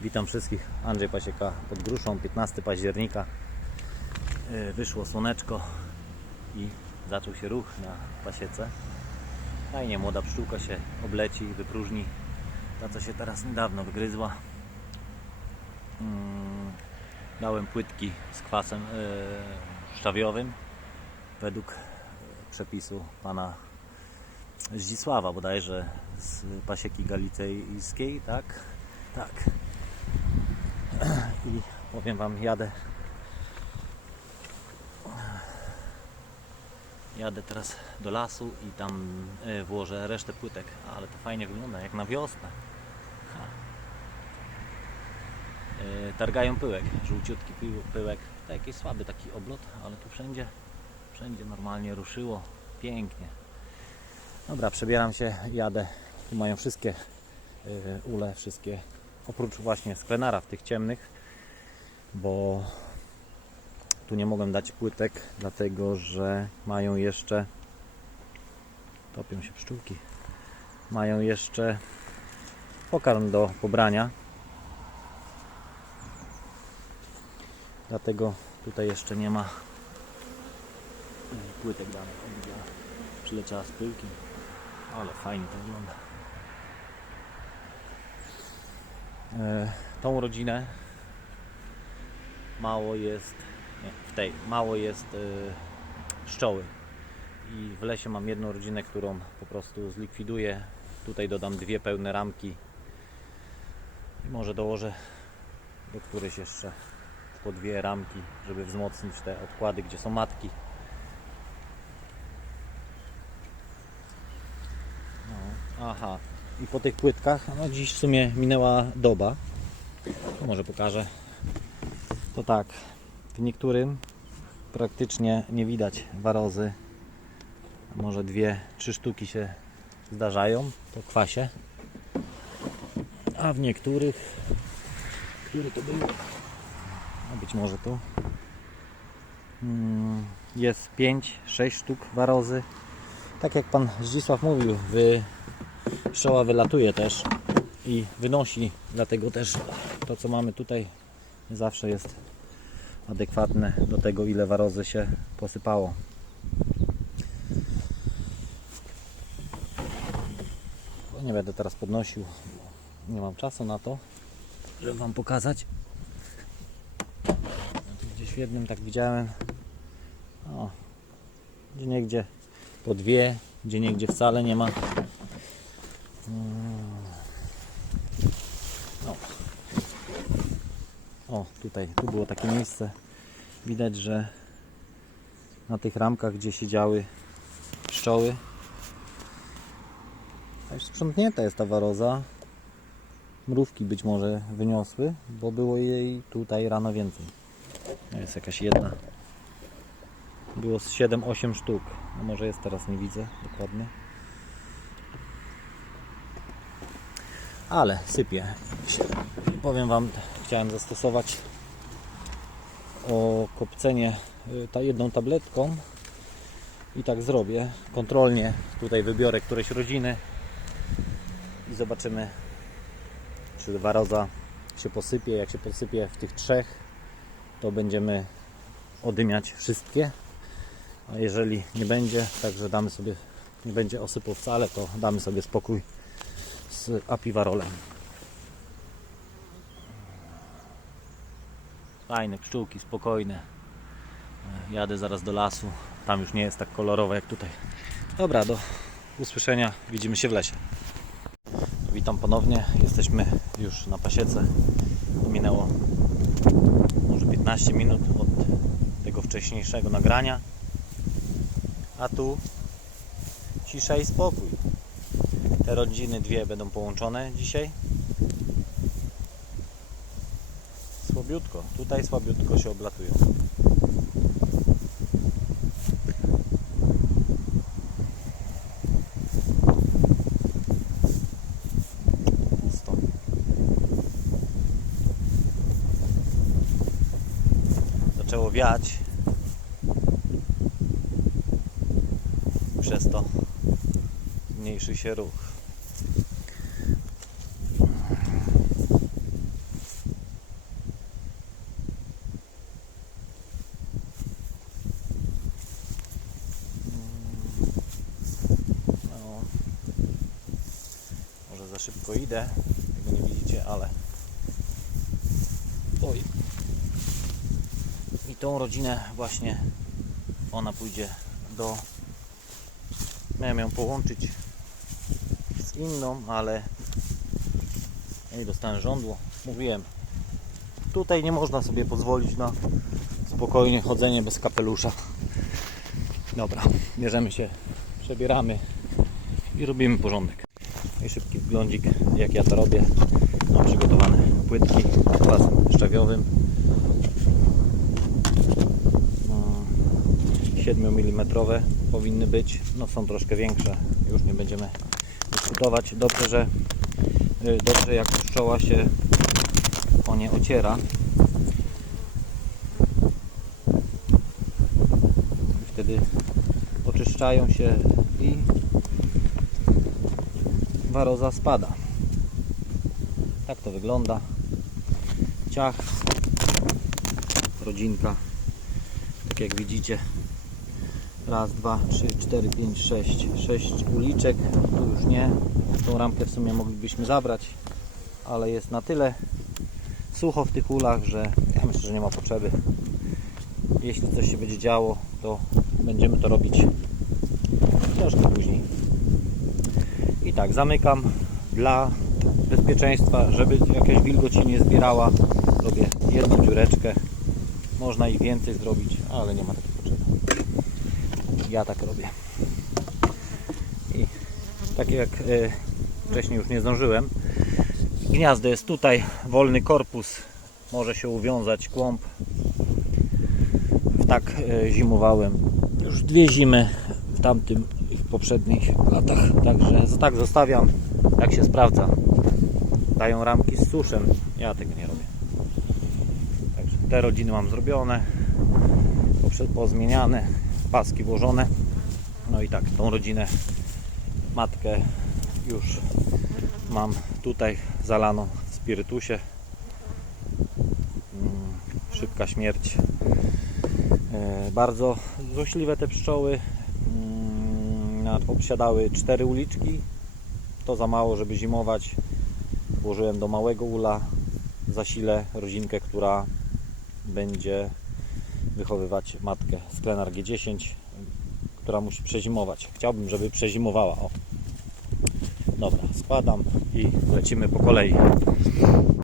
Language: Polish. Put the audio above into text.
Witam wszystkich. Andrzej Pasieka pod Gruszą, 15 października. Yy, Wyszło słoneczko i zaczął się ruch na pasiece. Fajnie, młoda pszczółka się obleci, wypróżni. Ta, co się teraz niedawno wygryzła. Mm, Dałem płytki z kwasem yy, szczawiowym według przepisu pana Zdzisława bodajże z pasieki galicejskiej, tak? Tak. Powiem Wam, jadę. Jadę teraz do lasu i tam e, włożę resztę płytek, ale to fajnie wygląda, jak na wiosnę. Ha. E, Targają pyłek, żółciutki pył- pyłek. To jakiś słaby taki oblot, ale tu wszędzie, wszędzie normalnie ruszyło. Pięknie. Dobra, przebieram się, jadę. Tu mają wszystkie y, ule, wszystkie, oprócz właśnie sklenara w tych ciemnych, bo tu nie mogłem dać płytek, dlatego że mają jeszcze, topią się pszczółki, mają jeszcze pokarm do pobrania. Dlatego tutaj jeszcze nie ma płytek danych. Przyleciała z pyłki. Ale fajnie to wygląda. E, tą rodzinę mało jest, nie, w tej mało jest e, pszczoły. I w lesie mam jedną rodzinę, którą po prostu zlikwiduję. Tutaj dodam dwie pełne ramki. I może dołożę do którejś jeszcze po dwie ramki, żeby wzmocnić te odkłady, gdzie są matki. No, aha. I po tych płytkach, no dziś w sumie minęła doba. Może pokażę. To tak, w niektórym praktycznie nie widać warozy. Może dwie, trzy sztuki się zdarzają po kwasie. A w niektórych, który to był? A być może tu. Mm, Jest 5-6 sztuk warozy tak jak pan Zdzisław mówił, wy... pszczoła wylatuje też i wynosi, dlatego też to co mamy tutaj nie zawsze jest adekwatne do tego ile warozy się posypało. Nie będę teraz podnosił, nie mam czasu na to, żeby wam pokazać. Gdzieś w jednym tak widziałem. O, gdzie niegdzie po dwie, gdzie niegdzie wcale nie ma. Mm. O. o, tutaj, tu było takie miejsce. Widać, że na tych ramkach, gdzie siedziały pszczoły, a już sprzątnięta jest ta waroza. Mrówki być może wyniosły, bo było jej tutaj rano więcej. Jest jakaś jedna. Było z 7-8 sztuk. No może jest teraz, nie widzę dokładnie. Ale sypie. Powiem Wam, chciałem zastosować okopcenie y, ta jedną tabletką i tak zrobię. Kontrolnie tutaj wybiorę któreś rodziny i zobaczymy czy waroza się posypie. Jak się posypie w tych trzech to będziemy odymiać wszystkie a jeżeli nie będzie, także damy sobie, nie będzie osypu wcale, to damy sobie spokój z apiwarolem. Fajne pszczółki, spokojne. Jadę zaraz do lasu. Tam już nie jest tak kolorowo jak tutaj. Dobra, do usłyszenia. Widzimy się w lesie. Witam ponownie. Jesteśmy już na pasiece. Minęło może 15 minut od tego wcześniejszego nagrania. A tu cisza i spokój. Te rodziny dwie będą połączone dzisiaj. Słabiutko. Tutaj słabiutko się oblatują. Pusto. Zaczęło wiać. przez to zmniejszy się ruch. Idę, tego nie widzicie, ale oj i tą rodzinę właśnie ona pójdzie do miałem ją połączyć z inną, ale i dostałem żądło. Mówiłem, tutaj nie można sobie pozwolić na spokojnie chodzenie bez kapelusza. Dobra, bierzemy się, przebieramy i robimy porządek. I szybki wglądzik, jak ja to robię. Mam przygotowane płytki kwasem szczawiowym. 7 mm powinny być. No są troszkę większe. Już nie będziemy dyskutować. Dobrze, że y, dobrze jak pszczoła się o nie ociera. Wtedy oczyszczają się i waroza spada. Tak to wygląda. Ciach, rodzinka, tak jak widzicie. Raz, dwa, trzy, cztery, pięć, sześć. Sześć uliczek. Tu już nie. Tą ramkę w sumie moglibyśmy zabrać, ale jest na tyle sucho w tych ulach, że ja myślę, że nie ma potrzeby. Jeśli coś się będzie działo, to będziemy to robić troszkę później. I tak, zamykam dla bezpieczeństwa, żeby jakaś wilgoć się nie zbierała. Robię jedną dziureczkę. Można ich więcej zrobić, ale nie ma takiej potrzeby. Ja tak robię. I tak jak e, wcześniej już nie zdążyłem, gniazdo jest tutaj, wolny korpus, może się uwiązać kłąb. Tak e, zimowałem już dwie zimy w tamtym i poprzednich latach. Także tak zostawiam, jak się sprawdza. Dają ramki z suszem, ja tego nie robię. Także te rodziny mam zrobione, pozmieniane, paski włożone. No i tak, tą rodzinę, matkę już mam tutaj zalaną w spirytusie. Mm, Szybka śmierć. E, Bardzo złośliwe te pszczoły. Na- Obsiadały cztery uliczki. To za mało, żeby zimować. Włożyłem do małego ula. Zasilę rodzinkę, która będzie wychowywać matkę Sklenar G10, która musi przezimować. Chciałbym, żeby przezimowała. O. Dobra, składam i lecimy po kolei.